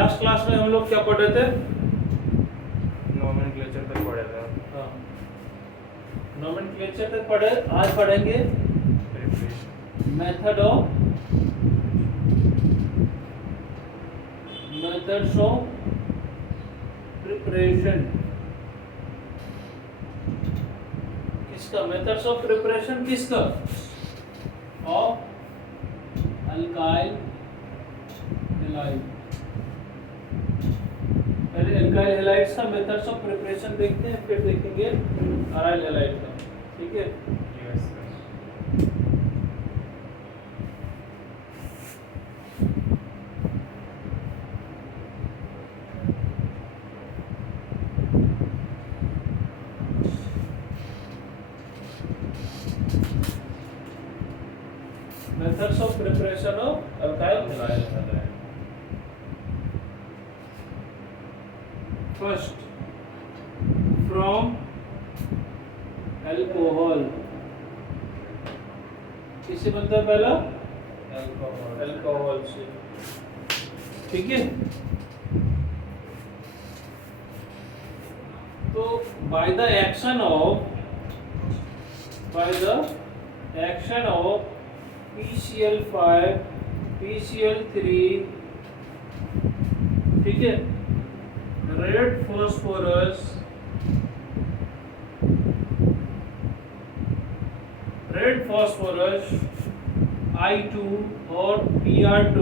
Last class में हम लोग क्या पढ़े थे? नॉमेनक्लेचर तक पढ़े थे। हाँ, नॉमेनक्लेचर तक पढ़े। आज पढ़ेंगे मेथड्स ऑफ प्रिपरेशन। किसका? मेथड्स ऑफ प्रिपरेशन किसका? Of alkyl halide. पहले अल्काइल हैलाइड्स का मेथड्स ऑफ प्रिपरेशन देखते हैं, फिर देखेंगे अराइल हैलाइड का। ठीक है? Yes sir. Methods of preparation of alkyl halide. First, from alcohol। किससे बनता है पहला? अल्कोहल से। ठीक है? तो by the action of PCl5 PCl3, ठीक है, रेड फॉस्फोरस I2 और Br2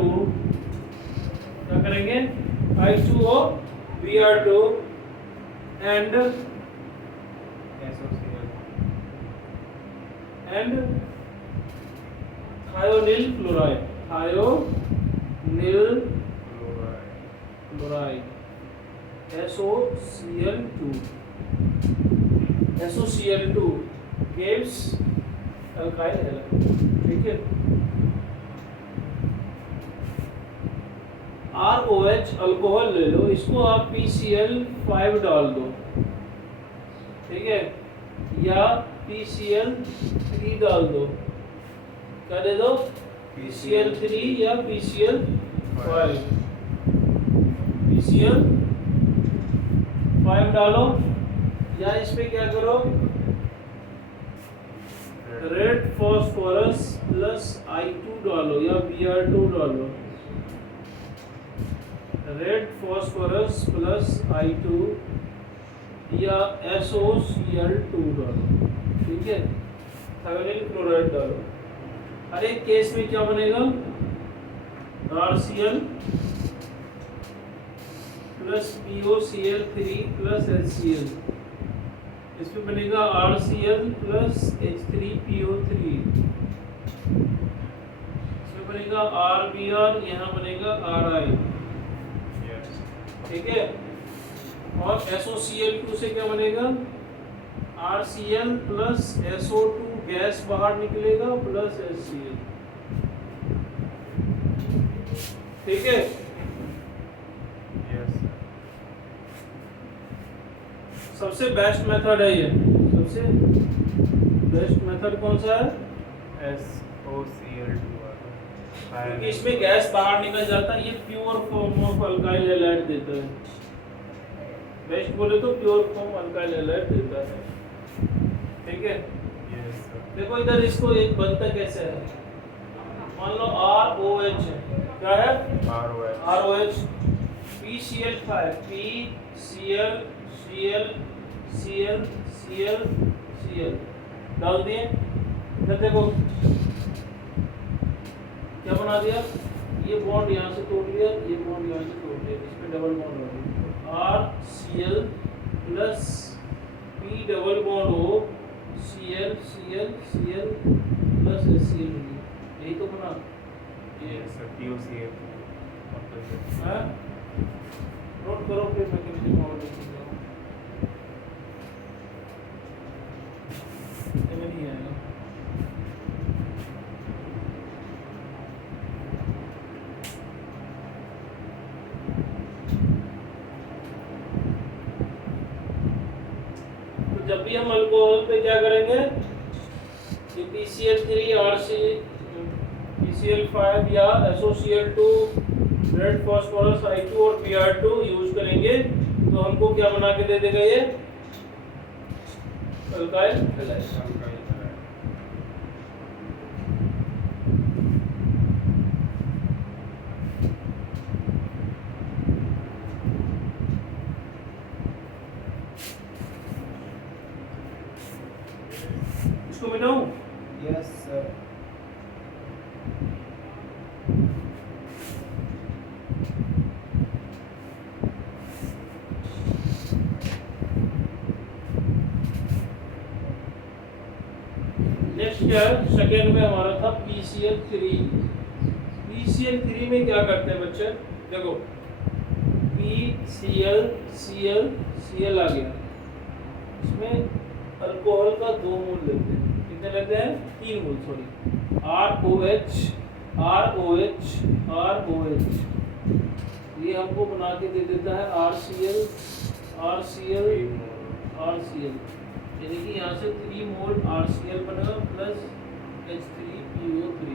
क्या करेंगे? I2 और Br2 and thionyl chloride. SOCl2 gives alkyl halide। ठीक है? ROH अल्कोहल ले लो, इसको आप PCl5 डाल दो, ठीक है, या PCl3 डाल दो। क्या दे दो? PCl3 या PCl5। PCl5 डालो, या इस पे क्या करो? रेड फॉस्फोरस प्लस I2 डालो या Br2 डालो। रेड फॉस्फोरस प्लस I2 या SOCl2 डालो। ठीक है? थायोनिल क्लोराइड डालो। हर एक केस में क्या बनेगा? RCl plus POCl3 plus HCl। इसमें बनेगा RCl प्लस H3PO3। इसमें बनेगा RBr, यहाँ बनेगा RI। ठीक है? और SOCl2 से क्या बनेगा? RCl प्लस SO2 गैस बाहर निकलेगा प्लस HCl। ठीक है? सबसे बेस्ट मेथड है ये। सबसे बेस्ट मेथड कौन सा है? SOCl2 क्योंकि इसमें गैस बाहर निकल जाता है। ये pure form of alkyl halide देता है। बेस्ट बोले तो प्योर फॉर्म अल्काइल हैलाइड देता है। ठीक है? देखो इधर इसको एक बनता कैसे है? मान लो ROH है। क्या है? ROH PCl5 Cl डाल दिए। फिर देखो क्या बना दिया? ये बॉन्ड यहाँ से तोड़ लिया, ये बॉन्ड यहाँ से तोड़ लिया, इस पे डबल बॉन्ड हो गया। RCl plus P double bond हो Cl प्लस HCl। यही तो बना। ये POCl। हाँ, नोट करो फिर मैकेनिज्म और देखेंगे। नहीं आएगा। तो जब भी हम अल्कोहल पे क्या करेंगे? कि PCl3 PCl5 या SOCl2 रेड फास्फोरस I2 और Br2 यूज करेंगे तो हमको क्या बना के दे देगा ये अल्काइल हैलाइड। इसको मिटाऊं? Yes sir. नेक्स्ट क्या है, सेकेंड में हमारा था PCl3। PCl3 में क्या करते हैं बच्चे, देखो PCl Cl Cl आ गया, इसमें अल्कोहल का 2 मोल लेते हैं, कितने लेते हैं 3 मोल सॉरी, ROH ROH ROH, ये हमको बना के दे देता है RCl RCl RCl, यानी कि यहाँ से 3 मोल RCl बनेगा प्लस H3PO3,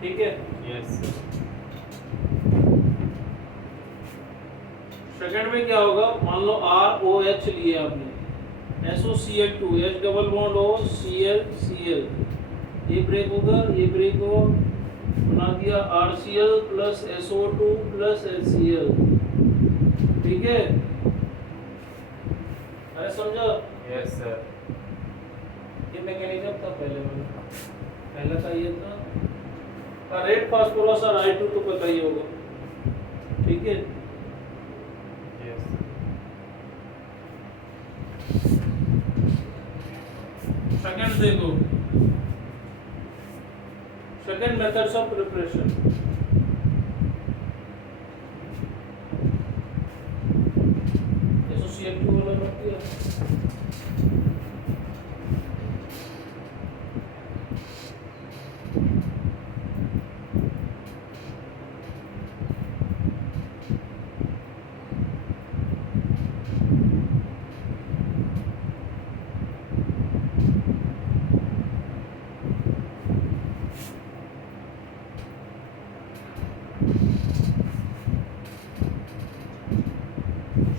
ठीक है। Yes sir. सेकंड में क्या होगा, मान लो ROH लिए आपने, SOCl2 H double bond O Cl Cl, ये ब्रेक होगा, ये ब्रेक हो, बना दिया RCl plus SO2 plus HCl, ठीक है, अरे समझो। Yes sir. ये मैकेनिज्म था पहला था ये था, रेड फास्फोरस और I2 तो पता ही होगा, ठीक है। यस सेकंड देखो, second methods of preparation, SOCl2 वाला रख दिया,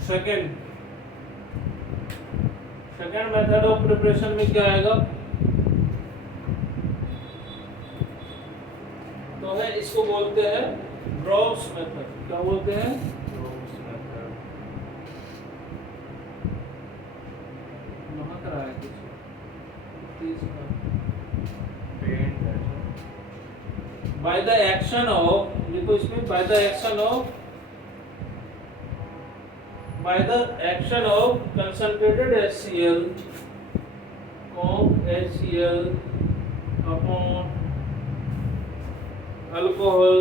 सेकंड मेथड ऑफ प्रिपरेशन में क्या आएगा, तो है इसको बोलते हैं ड्रॉप्स मेथड। क्या बोलते हैं, वहां कराया कुछ बाय द एक्शन ऑफ, देखो इसमें by the action of concentrated HCl HCl upon alcohol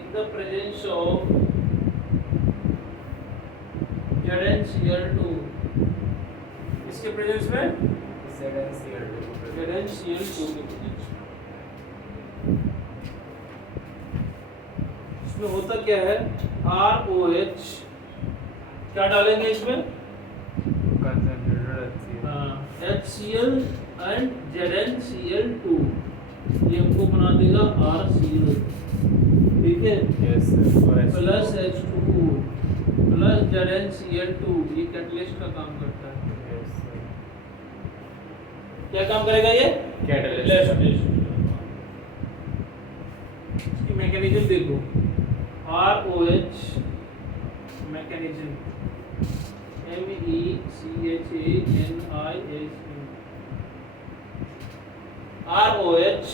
in the presence of ZnCl2, इसके प्रेजेंस में ZnCl2 के प्रेजेंस, इसमें होता क्या है, ROH क्या डालेंगे इसमें, HCl एंड ZnCl2, ये हमको बना देगा RCl, ठीक है, प्लस H2O प्लस ZnCl2, ये कैटलिस्ट का काम करता है। क्या काम करेगा ये, कैटलिस्ट। इसकी मैकेनिज्म देखो, ROH mechanism MECHANISM, ROH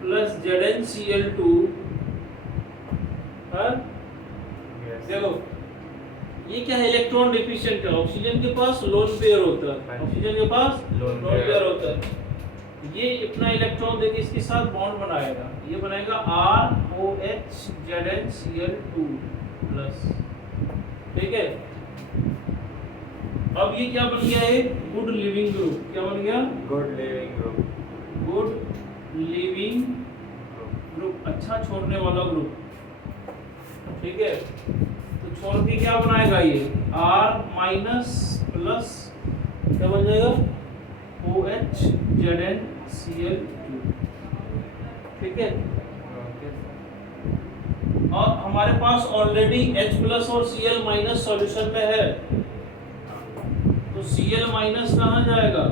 plus ZnCl2, देखो ये क्या है, इलेक्ट्रॉन डिफिशिएंट है, ऑक्सीजन के पास लोन पेयर होता है, ऑक्सीजन के पास लोन पेयर होता है, ये अपना इलेक्ट्रॉन देके इसके साथ बॉन्ड बनाएगा, ये बनाएगा ROH ZnCl2 प्लस, ठीक है। अब ये क्या बन गया है, गुड लिविंग ग्रुप, क्या बन गया, गुड लिविंग ग्रुप, अच्छा छोड़ने वाला ग्रुप, ठीक है। तो छोड़ के क्या बनाएगा ये, R माइनस प्लस क्या बन जाएगा, OH ZnCl Cl2, ठीक है। Okay sir. और हमारे पास ऑलरेडी H प्लस और Cl माइनस सॉल्यूशन में है, तो Cl माइनस कहाँ जाएगा,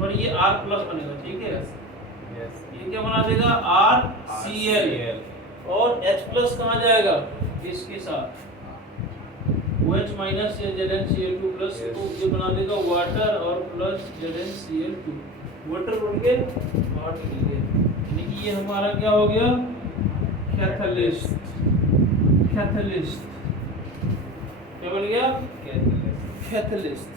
और ये R प्लस बनेगा, ठीक है। यस। ये क्या बना देगा, RCl, और H प्लस कहाँ जाएगा, इसके साथ OH माइनस या ZnCl2 प्लस, तो ये बना देगा वाटर और प्लस ZnCl2, वाटर बन के बाहर निकल गया, यानी कि ये हमारा क्या हो गया, कैथलिस्ट। कैथलिस्ट क्या बन गया, कैथलिस्ट।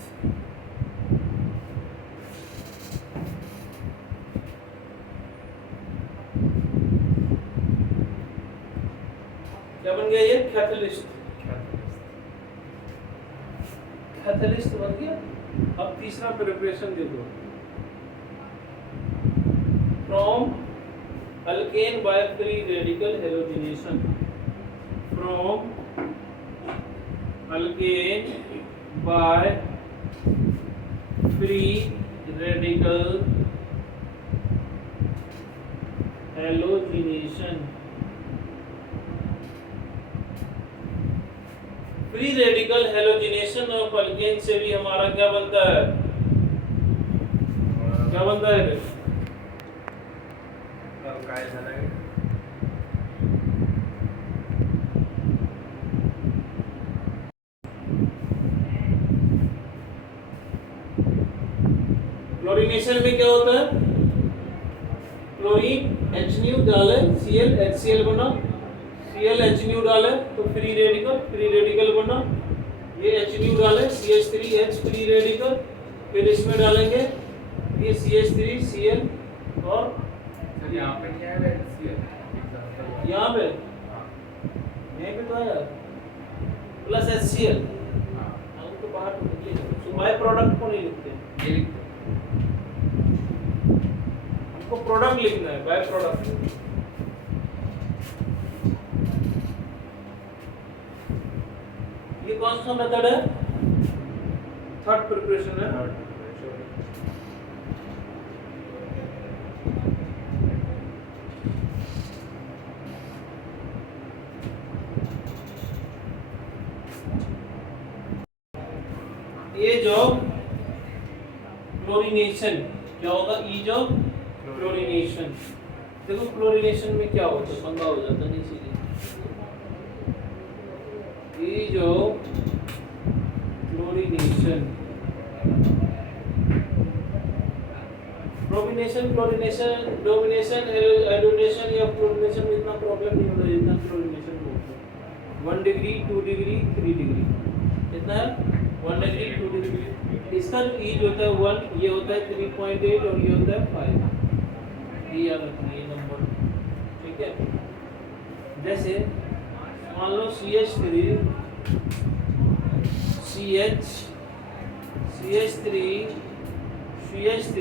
क्या बन गया ये, कैथलिस्ट। कैथलिस्ट बन गया। अब तीसरा प्रिपरेशन देखो, from alkane by free radical halogenation, from alkane by free radical halogenation. Free radical halogenation of alkane से भी हमारा क्या बनता है, क्या बनता है, अल्काइल हैलाइड। क्लोरीनेशन में क्या होता है, क्लोरीन HNu डाले, Cl HCl बना, Cl HNu डाले तो फ्री रेडिकल बना, ये HNu डाले CH3H फ्री रेडिकल, फिर इसमें डालेंगे ये CH3Cl, और सर यहाँ पे नहीं आएगा HCl यहाँ पे हाँ यहीं पे तो आया प्लस HCl, हाँ हम तो बाहर तो निकले, तो बाय प्रोडक्ट को नहीं लिखते, ये लिखते हमको प्रोडक्ट लिखना है, बाय प्रोडक्ट। ये कौन सा मेथड है, थर्ड प्रिपरेशन है। हैं। एज ऑफ क्लोरीनेशन क्या होगा, ईज ऑफ क्लोरीनेशन। देखो क्लोरीनेशन में क्या होता है, पंगा हो जाता है, इसीलिए ease of chlorination, bromination, chlorination, domination, iodination या क्लोरीनेशन में इतना प्रॉब्लम नहीं होता जितना क्लोरीनेशन में होता है। 1 डिग्री 2 डिग्री 3 डिग्री कितना है, 1 डिग्री 2 डिग्री। इसका जो ईज होता है 1, ये होता है 3.8 और ये होता है 5, ये याद रखना ये नंबर, ठीक है। जैसे मान लो CH3 CH CH3 CH3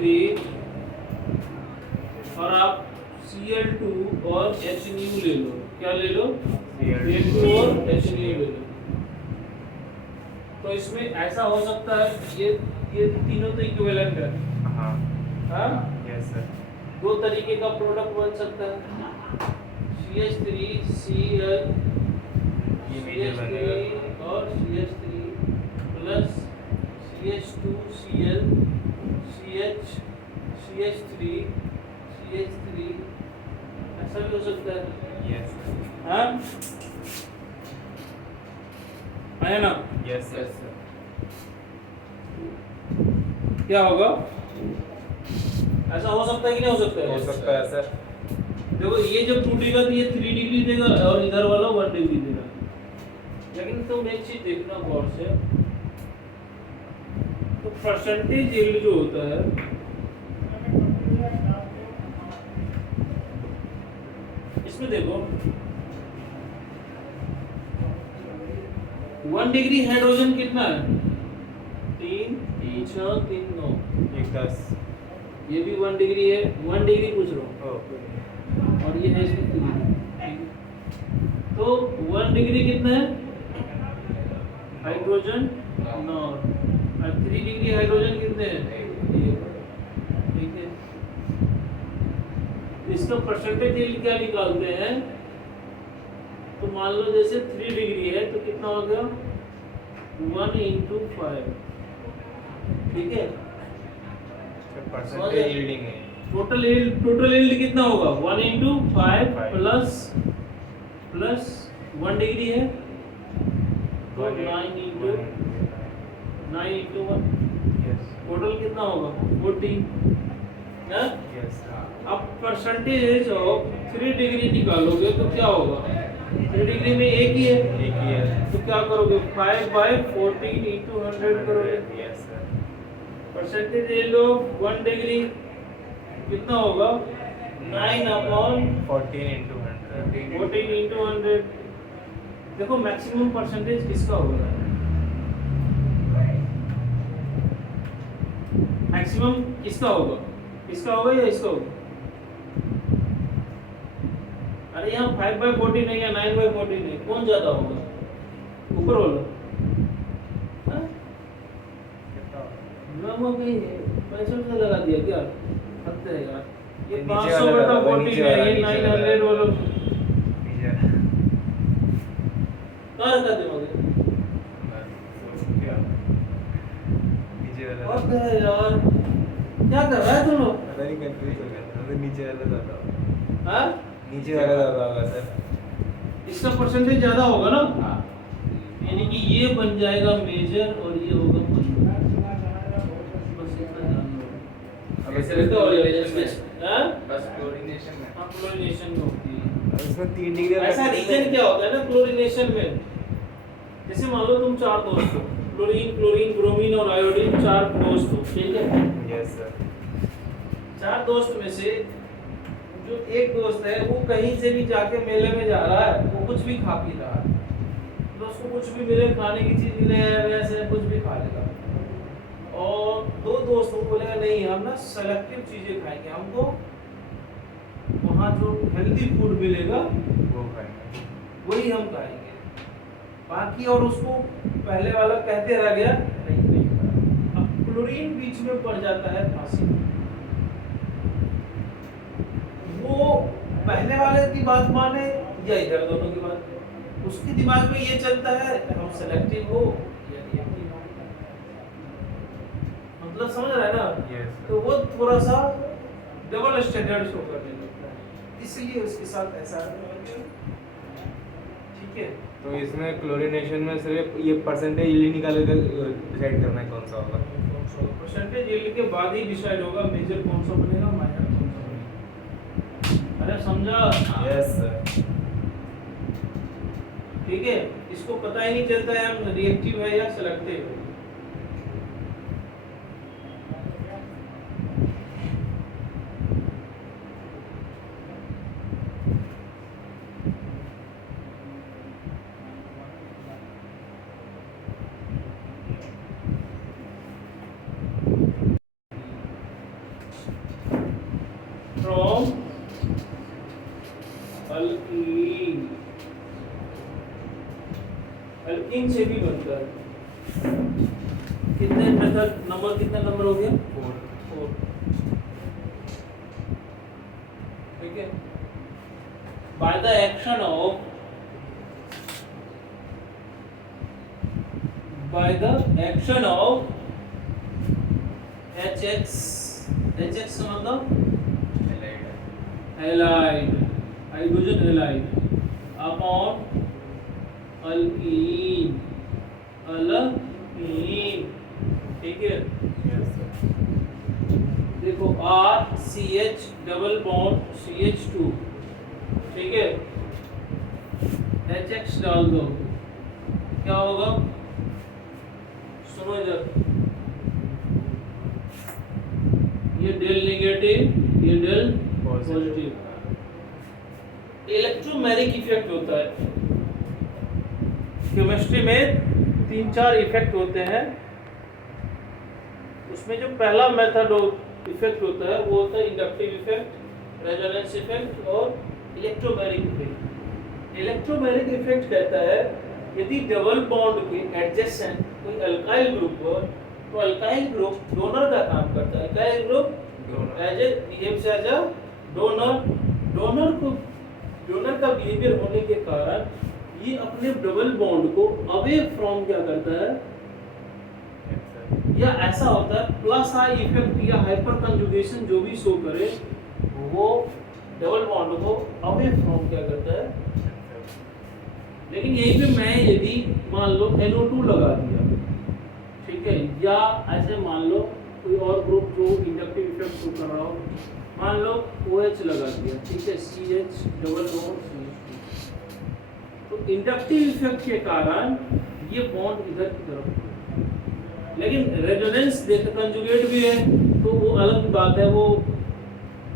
और आप Cl2 और HNu ले लो, क्या ले लो, Cl2 और HNu ले लो। तो इसमें ऐसा हो सकता है, ये तीनों तो इक्विवेलेंट है, हाँ हाँ, यस सर। दो तरीके का प्रोडक्ट बन सकता है, CH3 Cl ये मेजर बनेगा। CH3 और CH3 plus CH2 Cl CH CH3 CH3, ऐसा भी हो सकता है, यस सर। हाँ है ना। Yes sir. क्या होगा, ऐसा हो सकता है कि नहीं हो सकता है, हो सकता है सर। देखो ये जब टूटेगा तो ये 3 डिग्री देगा और इधर वाला 1 डिग्री देगा, लेकिन तुम एक चीज देखना गौर से, तो परसेंटेज यील्ड जो होता है, इसमें देखो 1 डिग्री हाइड्रोजन कितना है, 3 6 3 9, एक 10। ये भी 1 डिग्री है, 1 डिग्री पूछ रहा हूँ, ओके। और ये है इसमें 3 डिग्री, तो 1 डिग्री कितना है, हाइड्रोजन 9, और 3 डिग्री हाइड्रोजन कितने हैं, 1, ठीक है। इसका परसेंटेज यील्ड क्या निकालते हैं, तो मान लो जैसे 3 डिग्री है तो कितना हो गया 1 into 5, ठीक है। परसेंटेज यील्डिंग है। टोटल यील्ड कितना होगा 1 into 5 प्लस 1 डिग्री है तो 9 into 1, टोटल कितना होगा 14 है। अब परसेंटेज ऑफ 3 डिग्री निकालोगे तो क्या होगा, 3 डिग्री में एक ही है तो क्या करोगे 5/14 into 100 करोगे। परसेंटेज यील्ड ऑफ 1 डिग्री कितना होगा 9/14 into 100। देखो मैक्सिमम परसेंटेज किसका होगा, मैक्सिमम किसका होगा, इसका होगा या इसका होगा। अरे यहाँ 5/14 है या 9/14 है, कौन ज्यादा होगा, ऊपर वाला। हाँ? पैसे से लगा दिया क्या, हद है यार। ये 500/14 है, ये 900 वाला कहाँ रखा दिमाग और है यार, क्या कर रहा है तुम लोग। पता नहीं कंफ्यूज हो गया था, नीचे वाला ज्यादा। हाँ नीचे वाला ज्यादा होगा सर। इसका परसेंटेज ज्यादा होगा ना, हाँ। यानी कि ये बन जाएगा मेजर और ये होगा माइनर। बस इतना जान लो। अब ऐसे तो हाँ बस क्लोरीनेशन में। हाँ क्लोरीनेशन में होती है। इसमें 3 डिग्री ऐसा रीजन क्या होता है ना क्लोरीनेशन में, जैसे मान लो तुम 4 दोस्त हो, क्लोरीन ब्रोमीन और आयोडीन 4 दोस्त हो, ठीक है। Yes sir. 4 दोस्त में से जो एक दोस्त है वो कहीं से भी जाके मेले में जा रहा है, वो कुछ भी खा पी रहा है, तो उसको कुछ भी मिले, खाने की चीज मिले वैसे कुछ भी खा लेगा। और 2 दोस्तों को बोलेगा नहीं हम ना सेलेक्टिव चीजें खाएंगे, हमको वहाँ जो हेल्दी फूड मिलेगा वो खाएंगे, वही हम खाएंगे, बाकी और उसको पहले वाला कहते रह गया नहीं खाया। अब क्लोरीन बीच में पड़ जाता है फांसी, वो पहले वाले की बात माने या इधर दोनों की बात, उसके दिमाग में ये चलता है हम सेलेक्टिव हो या रिएक्टिव हो, मतलब समझ रहा है ना। यस तो वो थोड़ा सा डबल स्टैंडर्ड शो करने लगता है, इसलिए उसके साथ ऐसा है, ठीक है। तो इसमें क्लोरीनेशन में सिर्फ ये परसेंटेज यील्ड निकाल कर डिसाइड करना है कौन सा होगा। परसेंटेज यील्ड के बाद ही डिसाइड होगा मेजर कौन सा बनेगा माइनर कौन सा बनेगा। अरे समझा। Yes sir. ठीक है, इसको पता ही नहीं चलता है हम रिएक्टिव है या सेलेक्टिव है। From अल्कीन, अल्कीन से भी बनता है। कितने मेथड नंबर, कितना नंबर हो गया 4, ठीक है। By the action of HX का मतलब halide, hydrogen halide upon alkyne, ठीक है। देखो RCH डबल बॉन्ड CH2, ठीक है, HX डाल दो, क्या होगा सुनो इधर, ये डेल नेगेटिव ये डेल पॉजिटिव, इलेक्ट्रोमैग्नेटिक इफेक्ट होता है। केमिस्ट्री में 3-4 इफेक्ट होते हैं, उसमें जो पहला मेथड इफेक्ट होता है वो होता है इंडक्टिव इफेक्ट, रेजोनेंस इफेक्ट और इलेक्ट्रोमैग्नेटिक इफेक्ट। इलेक्ट्रोमैग्नेटिक इफेक्ट कहता है यदि डबल बॉन्ड के एडजेसेंट कोई अल्काइल ग्रुप हो तो अल्काइल ग्रुप डोनर का काम करता है, alkyl group behaves as a donor donor का बिहेवियर होने के कारण ये अपने डबल बॉन्ड को अवे फ्रॉम क्या करता है, या ऐसा होता है प्लस आई इफेक्ट या हाइपर कंजुगेशन जो भी शो करे वो डबल बॉन्ड को अवे फ्रॉम क्या करता है। लेकिन यहीं पे मैं यदि मान लो NO2 लगा दिया, ठीक है, या ऐसे मान लो कोई और ग्रुप जो इंडक्टिव इफेक्ट शो कर रहा हो, मान लो OH लगा दिया, ठीक है, CH डबल बॉन्ड CH2, तो इंडक्टिव इफेक्ट के कारण ये बॉन्ड इधर की तरफ, लेकिन रेजोनेंस देख कंजुगेट भी है तो वो अलग बात है, वो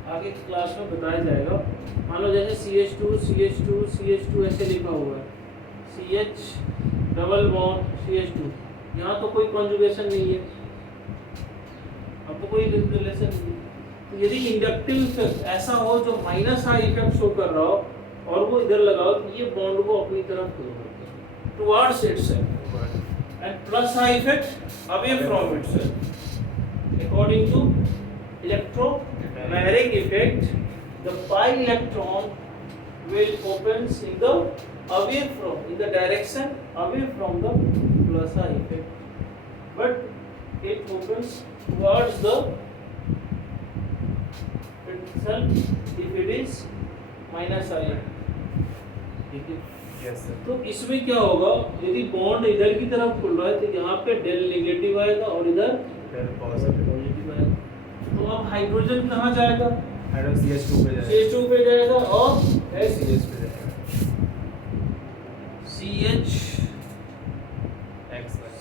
आगे की क्लास में बताया जाएगा। मान लो जैसे CH2 CH2 CH2 ऐसे लिखा हुआ है, CH डबल बॉन्ड CH2, यहाँ तो कोई कंजुगेशन नहीं है, अब तो कोई रिलेशन नहीं है। तो यदि इंडक्टिव इफेक्ट ऐसा हो जो माइनस आई इफेक्ट शो कर रहा हो और वो इधर लगाओ तो ये बॉन्ड को अपनी तरफ towards itself, and plus I effect away from itself. According to electromagnetic effect, the pi electron will opens in the away from, in the direction away from the plus I effect, but it opens towards the itself if it is minus I. ठीक है। Yes sir. तो इसमें क्या होगा, यदि bond इधर की तरफ खुल रहा है तो यहाँ पे डेल नेगेटिव आएगा और इधर डेल पॉजिटिव आएगा। तो अब हाइड्रोजन कहाँ जाएगा, हाइड्रोजन CH2 पे जाएगा, CH2 पे जाएगा और CH पे जाएगा,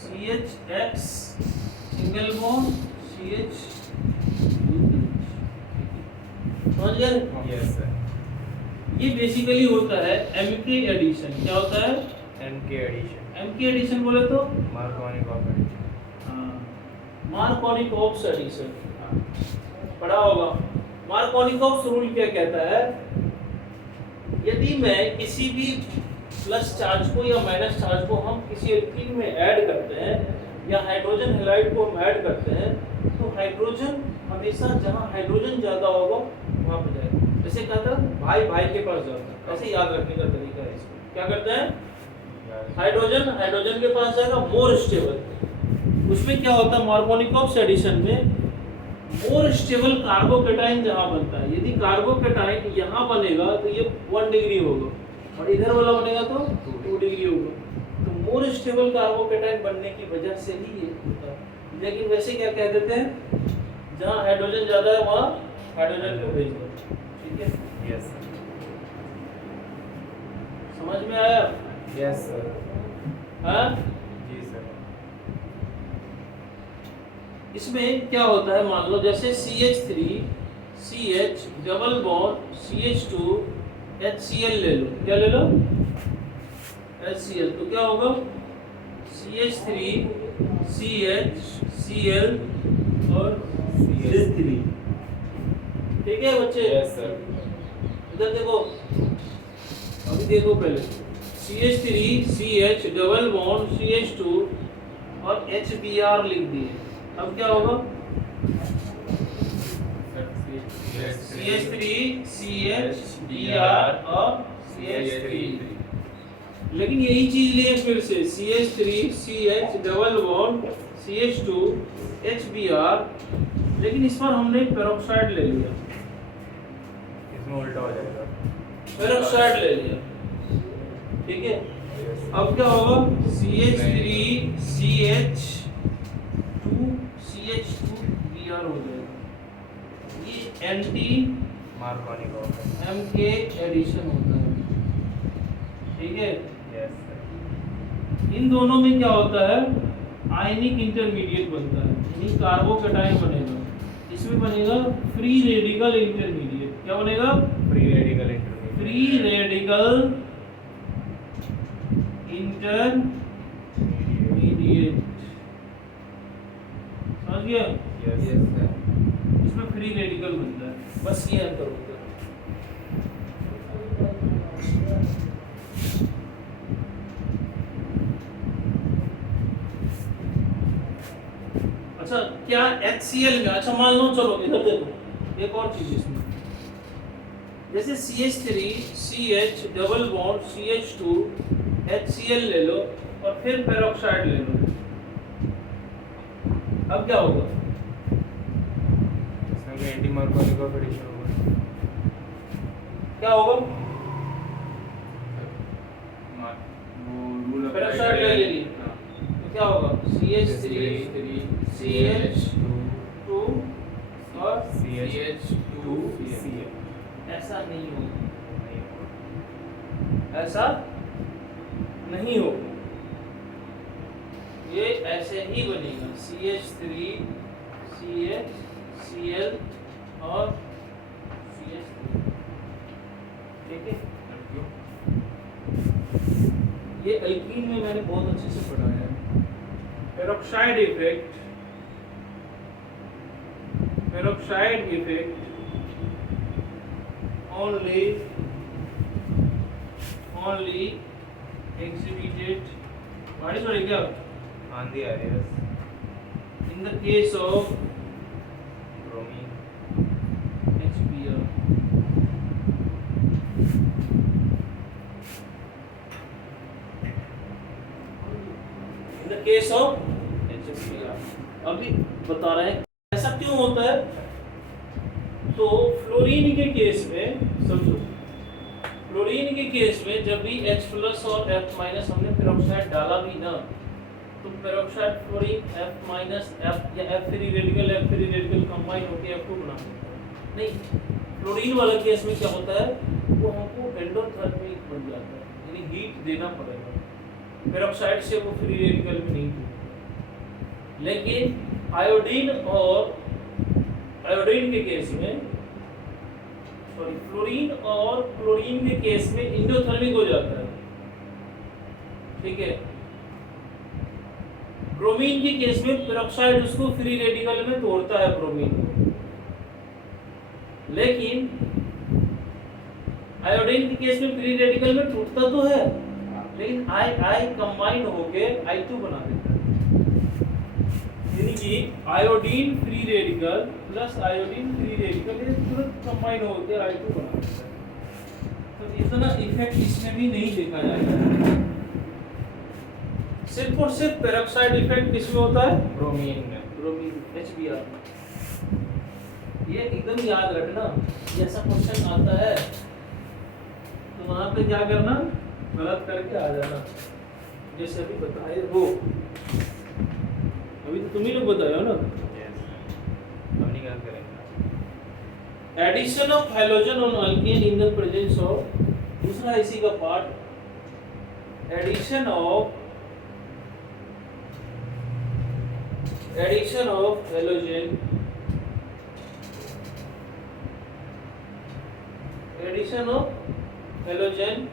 CHX सिंगल बॉन्ड CH, समझ गए? Yes sir. ये बेसिकली होता है MK एडिशन। क्या होता है? MK addition. MK एडिशन बोले तो मार्कोनिकॉफ एडिशन। हाँ, मार्कोनिकॉफ एडिशन पढ़ा होगा। मार्कोनिकॉफ रूल क्या कहता है, यदि मैं किसी भी प्लस चार्ज को या माइनस चार्ज को हम किसी एल्कीन में ऐड करते हैं या हाइड्रोजन हैलाइड को हम ऐड करते हैं तो हाइड्रोजन हमेशा जहाँ हाइड्रोजन ज़्यादा होगा वहाँ पर जाएगा। जैसे कहता है भाई भाई के पास जाता है, ऐसे याद रखने का तरीका है इसको। क्या करते हैं, हाइड्रोजन के पास जाएगा, मोर स्टेबल। उसमें क्या होता है मार्कोनिकॉफ एडिशन में, मोर स्टेबल कार्बोकेटाइन जहाँ बनता है, यदि कार्बोकेटाइन यहाँ बनेगा तो ये 1 डिग्री होगा और इधर वाला बनेगा तो 2 डिग्री होगा। तो मोर स्टेबल कार्बोकेटाइन बनने की वजह से ही ये होता है। लेकिन वैसे क्या कह देते हैं, जहाँ हाइड्रोजन ज़्यादा है वहाँ हाइड्रोजन को भेज दो। ठीक है, यस सर। समझ में आया? Yes sir. हाँ जी सर। इसमें क्या होता है, मान लो जैसे CH3 CH double bond CH2 HCl ले लो। क्या ले लो? HCl। तो क्या होगा, CH3 CH Cl और CH3। ठीक है बच्चे? Yes sir. इधर देखो, अभी देखो पहले CH3 CH double bond CH2 और HBr लिख दिए। अब क्या होगा, CH3 CH Br और CH3। लेकिन यही चीज लिए फिर से CH3 CH double bond CH2 HBr, लेकिन इस बार हमने पेरोक्साइड ले लिया, इसमें उल्टा हो जाएगा, पेरोक्साइड ले लिया। ठीक है, अब क्या होगा, CH3 CH2 CH2Br हो जाएगा। ये एंटी मार्कोनिकॉफ MK एडिशन होता है। ठीक है, यस सर। इन दोनों में क्या होता है, आयनिक इंटरमीडिएट बनता है, यानी कार्बोकेटाइन बनेगा। इसमें बनेगा फ्री रेडिकल इंटरमीडिएट। क्या बनेगा? Free radical intermediate. Free radical intermediate. समझ गया? Yes sir. इसमें फ्री रेडिकल बनता है, बस ये अंतर होता है। अच्छा, क्या HCl में, अच्छा मान लो, चलो इधर देखो, एक और चीज इसमें जैसे CH3 CH double bond CH2 HCl ले लो और फिर पेरोक्साइड ले लो, अब क्या होगा? इसमें भी एंटी मार्कोनी का एडिशन होगा। क्या होगा? वो रूल पेरोक्साइड ले लेगी तो क्या होगा? CH3 CH2 और CH2Cl। ऐसा नहीं होगा, ऐसा नहीं होगा, ये ऐसे ही बनेगा CH3 CH Cl और CH3, ठीक है? ये एल्कीन में मैंने बहुत अच्छे से पढ़ा है। Peroxide effect only exhibited, what is क्या आंधी आ रही है बस। in the case of bromine HBr, in the case of HBr। अभी बता रहे हैं ऐसा क्यों होता है। तो फ्लोरीन के केस में समझो, फ्लोरीन के केस में जब भी H+ और F- हमने पेरोक्साइड डाला भी ना, तो पेरोक्साइड फ्लोरीन F- F या F3 रेडिकल कंबाइन होकर F2 बना देता है। नहीं, फ्लोरीन वाले केस में क्या होता है, वो हमको एंडोथर्मिक बन जाता है, यानी हीट देना पड़ेगा, पेरोक्साइड से वो फ्री रेडिकल में नहीं टूटता। लेकिन आयोडीन के केस में, सॉरी, फ्लोरीन और क्लोरीन के केस में एंडोथर्मिक हो जाता है, ठीक है। ब्रोमीन के केस में पेरोक्साइड उसको फ्री रेडिकल में तोड़ता है ब्रोमीन को, लेकिन आयोडीन के केस में फ्री रेडिकल में टूटता तो है, लेकिन I कंबाइन होके I2 बना देता है, यानी कि iodine free radical plus iodine free radical ये तुरंत कंबाइन होकर I2 बना देता है। तो इतना इफेक्ट इसमें भी नहीं देखा जाएगा। सिर्फ और सिर्फ पेरोक्साइड इफेक्ट किसमें होता है? ब्रोमीन में, ब्रोमीन HBr में। ये एकदम याद रखना, ऐसा क्वेश्चन आता है तो वहां पे क्या करना, गलत करके आ जाना, जैसे अभी बताए हो, अभी तो तुम ही लोग बताए हो ना। हम नहीं गलत करेंगे। Addition of halogen on alkene in the presence of, दूसरा इसी का part, addition of halogen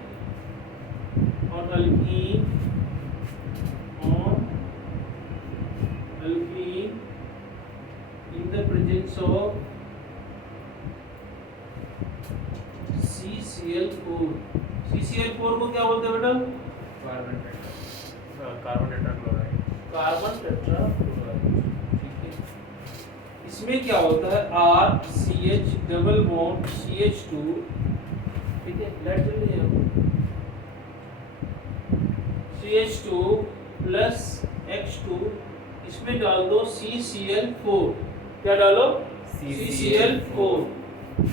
on alkene in the presence of CCl4। CCl4 को क्या बोलते हैं बेटा? Carbon tetrachloride. कार्बन टेट्राक्लोराइड, ठीक है। इसमें क्या होता है, RCH डबल बॉन्ड CH2, ठीक है, लेट जल्दी है, CH2 प्लस X2, इसमें डाल दो CCl4, क्या डालो? CCl4,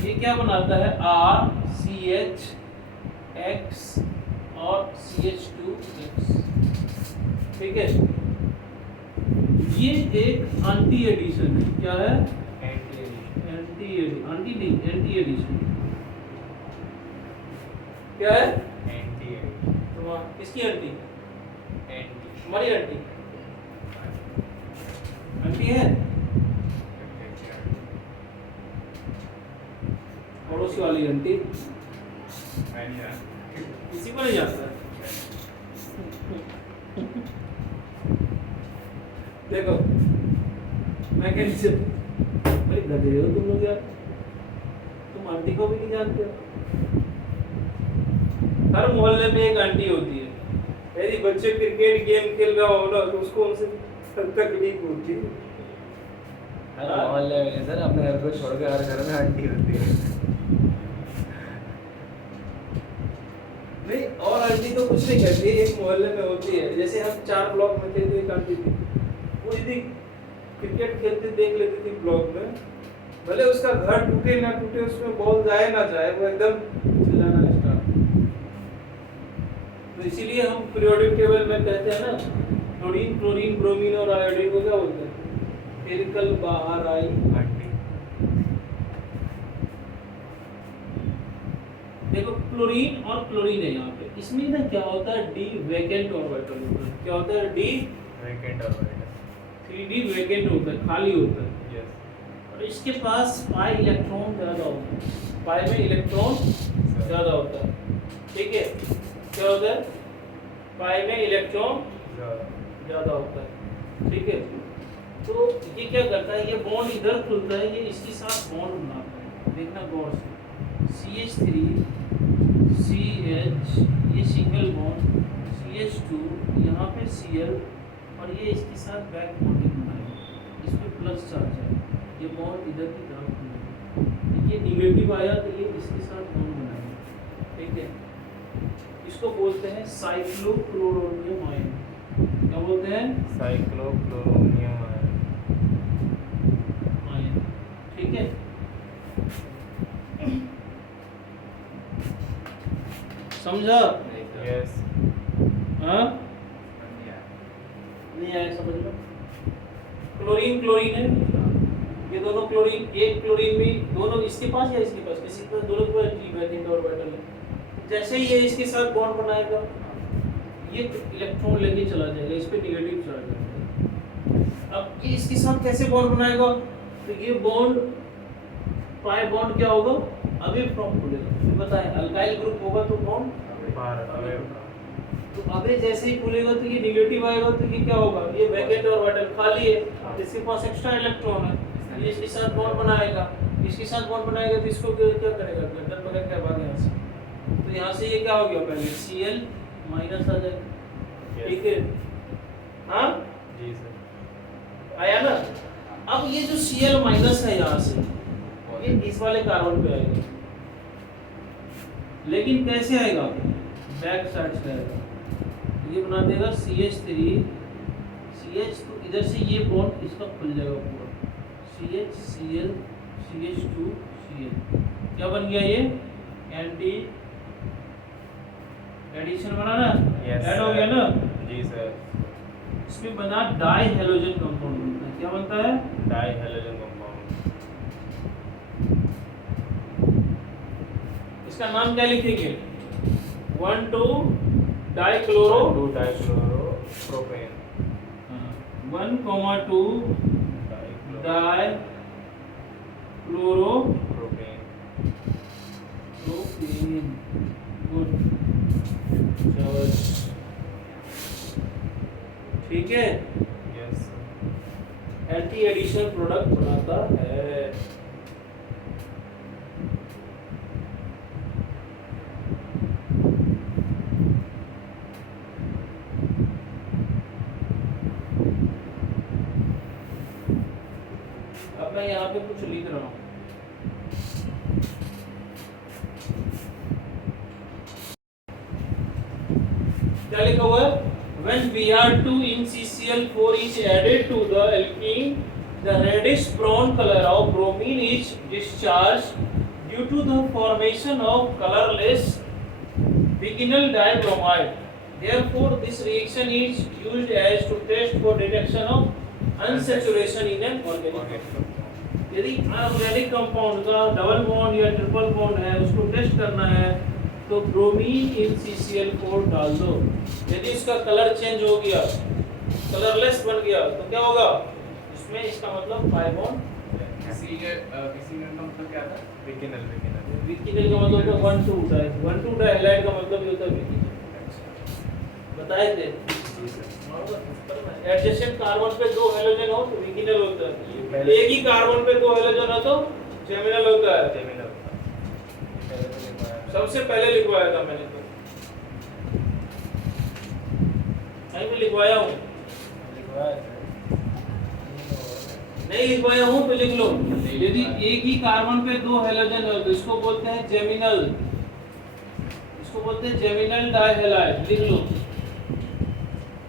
ये क्या बनाता है, RCH X और CH2X, ठीक है। ये एक एंटी एडिशन है, क्या है? एंटी एडिशन क्या है? तुम्हारा किसकी एंटी? हमारी एंटी है, पड़ोसी वाली एंटी, किसी को नहीं जानता। देखो मैं कैसे, भाई गधे हो तुम लोग यार, तुम आंटी को भी नहीं जानते हो। हर मोहल्ले में एक आंटी होती है, यदि बच्चे क्रिकेट गेम खेल रहा हो ना तो उसको उनसे तकलीफ होती है। हर मोहल्ले में सर, अपने घर को छोड़ के हर घर में आंटी होती है। कुछ नहीं करती, एक मोहल्ले में होती है। जैसे हम 4 ब्लॉक में थे तो एक आंटी थी, वो यदि क्रिकेट खेलते देख लेती थी ब्लॉक में, भले उसका घर टूटे ना टूटे, उसमें बॉल जाए ना जाए, वो एकदम चिल्लाना स्टार्ट। तो इसीलिए हम पीरियोडिक टेबल में कहते हैं ना, क्लोरीन, क्लोरीन, ब्रोमीन और आयोडीन को क्या बोलते हैं? फिर कल बाहर आई आंटी। देखो क्लोरीन और क्लोरीन है यहाँ पे, इसमें ना क्या होता है, डी वैकेंट ऑर्बिटल होता है। क्या होता है? D vacant orbital. 3d vacant होता है, खाली होता है। यस। और इसके पास पाई इलेक्ट्रॉन ज्यादा होता है, पाई में इलेक्ट्रॉन ज्यादा होता है। ठीक है, क्या होता है? पाई में इलेक्ट्रॉन ज्यादा होता है। ठीक है, तो ये क्या करता है, ये बॉन्ड इधर खुलता है, ये इसके साथ बॉन्ड बनाता है। देखना गौर से, CH3 CH, ये सिंगल बॉन्ड, CH2 यहाँ पे Cl, और ये इसके साथ बैक बॉन्डिंग बनाएगा, इस पे प्लस चार्ज है, ये बॉन्ड इधर की तरफ खुलेगा। ये निगेटिव आया तो ये इसके साथ बॉन्ड बनाएगा। ठीक है, इसको बोलते हैं साइक्लोक्लोरोनियम आयन। क्या बोलते हैं? साइक्लोक्लोरोनियम आयन। ठीक है, समझा? यस। हाँ, नहीं आया समझ लो। क्लोरीन क्लोरीन है, ये दोनों क्लोरीन, एक क्लोरीन में दोनों इसके पास या इसके पास, किसी के पास, दोनों के पास डी वैकेंट ऑर्बिटल है। जैसे ही ये इसके साथ बॉन्ड बनाएगा, ये इलेक्ट्रॉन लेके चला जाएगा, इस पे नेगेटिव चार्ज है। अब ये इसके साथ कैसे बॉन्ड बनाएगा, तो ये बॉन्ड, पाई बॉन्ड क्या होगा, अवे फ्रॉम खुलेगा। तो बताएं, अल्काइल ग्रुप होगा तो बॉन्ड अवे। तो अबे जैसे ही खुलेगा तो ये नेगेटिव आएगा, तो ये क्या होगा, ये वैकेंट ऑर्बिटल खाली है, इसके पास एक्स्ट्रा इलेक्ट्रॉन है, ये इसके साथ बॉन्ड बनाएगा, इसके साथ बॉन्ड बनाएगा तो इसको क्या करेगा, गर्दन पकड़ के भाग यहाँ से। तो यहाँ से ये क्या हो गया, पहले Cl माइनस आ जाएगा। ठीक है, हाँ जी सर। आया ना? अब ये जो Cl माइनस है यहाँ से, ये इस वाले कार्बन पे आएगा, लेकिन कैसे आएगा, बैक साइड से आएगा। ये बना देगा CH3 CH, तो इधर से ये बॉन्ड इसका खुल जाएगा पूरा, CH Cl CH2 Cl। क्या बन गया, ये एंटी एडिशन बना ना? यस ऐड हो गया ना? जी सर। इसमें बना डाई हेलोजन कंपाउंड बनता है। क्या बनता है? Die halogen compound. इसका नाम क्या लिखेंगे, 1,2 डाइक्लोरो 2 डाइक्लोरोप्रोपेन। 1,2 डाइक्लोरोप्रोपेन। गुड, ठीक है, यस। एंटी एडिशन प्रोडक्ट बनाता है। अब मैं यहाँ पे कुछ लिख रहा हूँ, क्या लिखा हुआ है, when Br2 in CCl4 is added to the alkene, the reddish brown color of bromine is discharged due to the formation of colorless vicinal dibromide. Therefore, this reaction is used as to test for detection of unsaturation in an organic compound. यदि unorganic compound का double bond या triple bond है, उसको test करना है, तो bromine in CCl4 डाल दो। यदि इसका कलर चेंज हो गया, कलरलेस बन गया, तो क्या होगा, इसमें इसका मतलब पाई बॉन्ड, किसी का मतलब क्या था, विकिनल। विकिनल का मतलब होता है 1,2 डाई, 1,2 डाई हैलाइड का मतलब ये होता है विकिनल। बताए थे जी सर। एडजेसेंट कार्बन पे 2 हैलोजन हो तो विकिनल होता है, एक ही कार्बन पे 2 हैलोजन हो तो जेमिनल होता है। सबसे पहले लिखवाया था मैंने, तो नहीं मैं लिखवाया हूँ, नहीं लिखवाया हूँ तो लिख लो। यदि एक ही कार्बन पे 2 हैलोजन हो तो इसको बोलते हैं जेमिनल, इसको बोलते हैं जेमिनल डाइहैलाइड, लिख लो।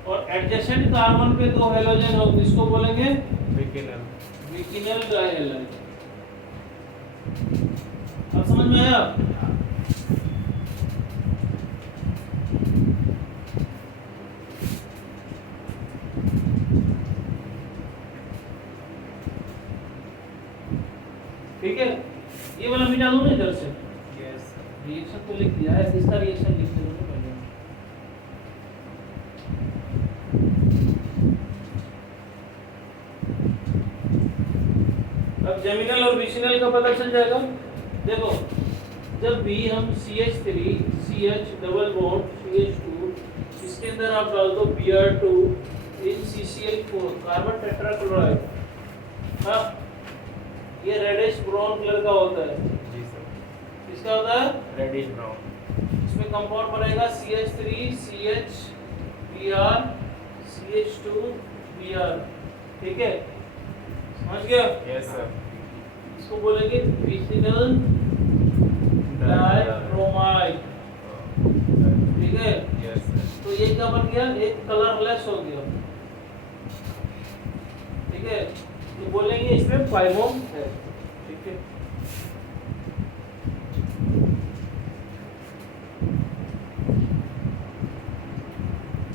और एडजेसेंट कार्बन पे दो हैलोजन हो, इसको बोलेंगे विकिनल। विकिनल डाइहैलाइड। अब समझ में आया? ठीक है, ये वाला मिटा दो ना इधर से। यस रिएक्शन तो लिख दिया है, इसका रिएक्शन लिख दो ना पहले। अब जेमिनल और विसिनल का पता चल जाएगा। देखो, जब भी हम CH3 CH double bond CH2 इसके अंदर आप डाल दो Br2 इन CCl4 कार्बन टेट्राक्लोराइड, हाँ, ये रेडिश ब्राउन कलर का होता है। जी सर, किसका होता है? Reddish brown. इसमें कंपाउंड बनेगा CH3 CH Br CH2 Br, ठीक है, समझ गया? Yes sir. इसको बोलेंगे विसिनल डाइब्रोमाइड, ठीक है। Yes sir. तो ये क्या बन गया? एक कलरलेस हो गया, ठीक है। तो बोलेंगे इसमें फाइबोम है, ठीक है।